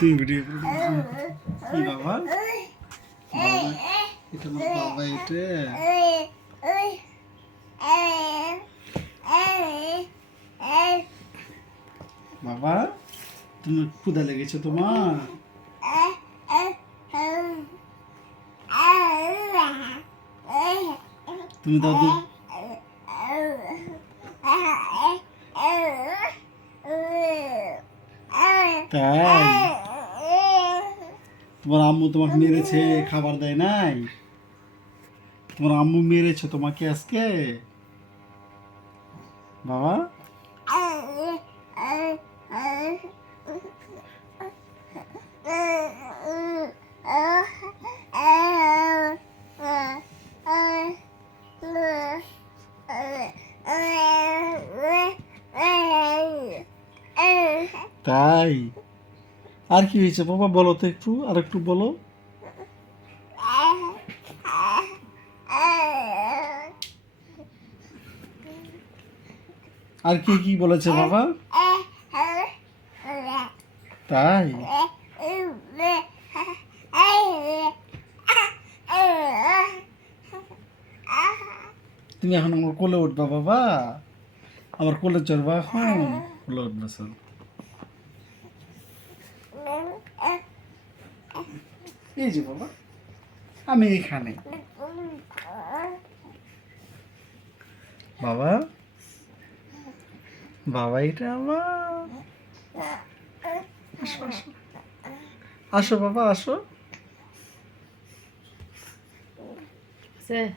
তুমি ভিডিও কি বাবা? বাবা এটা আমার বাবা এটা বাবা তুমি ক্ষুধা লেগেছে তোমার? তুমি দাদু তাই তোমার আম্মু তোমাকে মেরেছে, খাবার দেয় নাই? তোমার আম্মু মেরেছে তোমাকে আজকে বাবা? তাই আর কি হয়েছে বাবা বলো তো একটু, আর একটু বলো। আর কি কি বলেছে বাবা? তাই তুমি এখন আমার কোলে উঠবা বাবা? আমার কোলে চড়বা এখন? কোলে উঠবা চল। এই যে বাবা আমি এখানে বাবা, বাবা এটা আমার। আসো আসো আসো বাবা আসো। হ্যাঁ